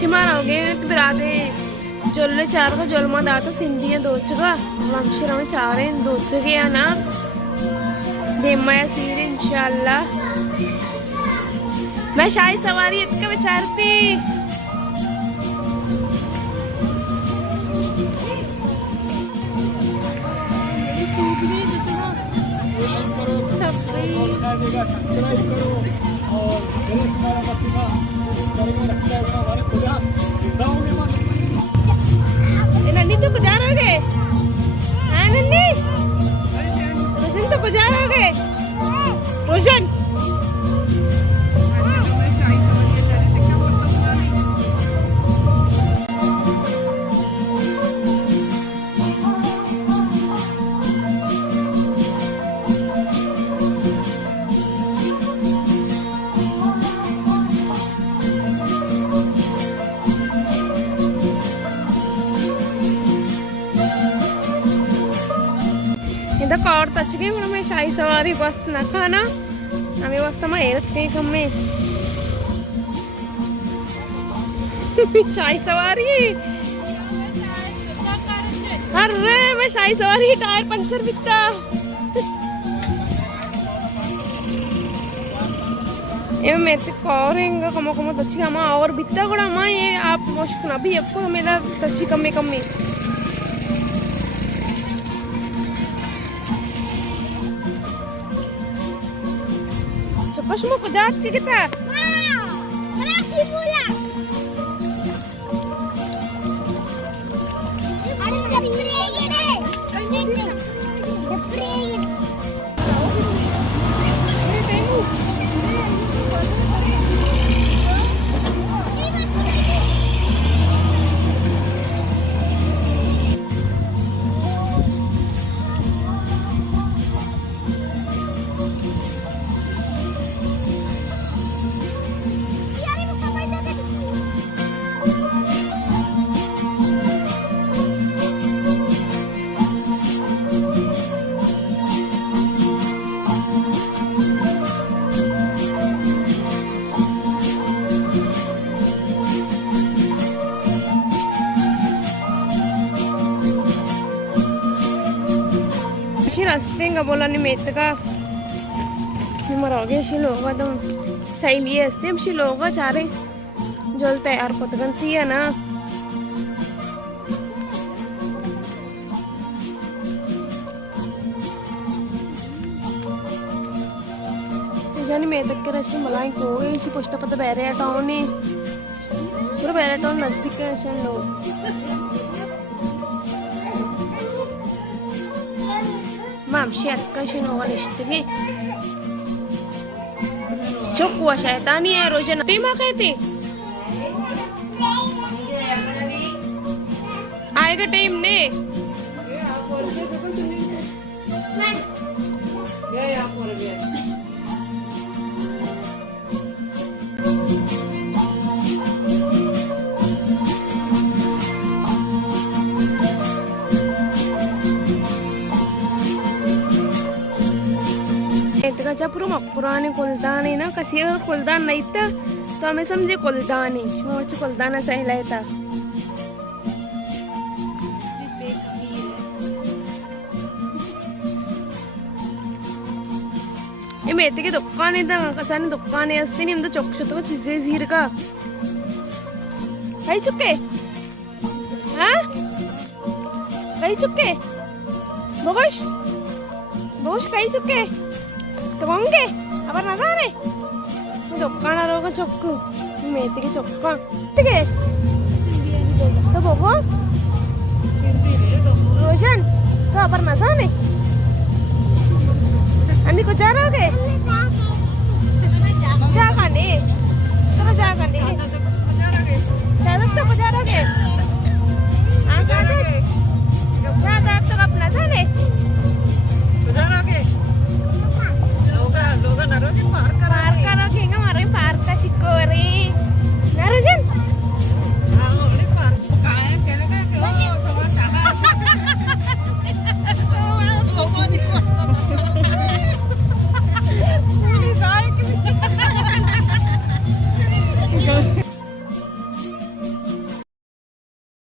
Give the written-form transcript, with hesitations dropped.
Cimarauge berade jolle charga jolma data Cindy dochga Lamshirama Charin Dotugana Demaya Sir Inshallah मैं शाही सवारी इतने विचारती नन्नी तो गुजार हो गए हाँ नन्नी रोशन तो गुजार हो गए रोशन इधर कार टच गई उन्हें मैं शाही सवारी बस ना खाना हमें बस तो मैं हेरते कम्मे शाही सवारी अरे मैं शाही सवारी टायर पंचर बिकता ये मैं तो कार हैंगा कमो कमो टची हमा और बिकता कोड़ा हमा ये आप मुश्किल अभी आपको मेरा टची कम्मे कम्मे Pas mau ke jati kita. Wow, berarti pula. Ada dari mereka deh. रास्ते का बोला नहीं मेत का मरोगे शिलोगा तो सही लिए हस्ते हम शिलोगा चारे जोल तैयार पतगंती है ना जानी मेत के रशी मलाई को इसी पुष्टा पता बैरे टाउन ने पूरा बैरे टाउन नजदीक है शन लोग mamshi atkashin ogalishtige chokwa shaytani hai rojan tima कहते आएगा टाइम ने जब पुराने कुलदान है ना कसी अगर कुलदान नहीं था तो हमें समझे कुलदान है मोर्च कुलदान सही लेता ये मेरे के दुकान है था कसाने दुकान है अस्ते नहीं हम तो चौक तो चीजें जीर का कहीं चुके हाँ कहीं चुके बोश बोश कहीं चुके तो होंगे अब ना जाने दुकान रोगा चक्कू मेते के चक्का ठीक है तो बोबो रोशन तो अब ना जाने अन्नी को जा रहोगे क्या खाने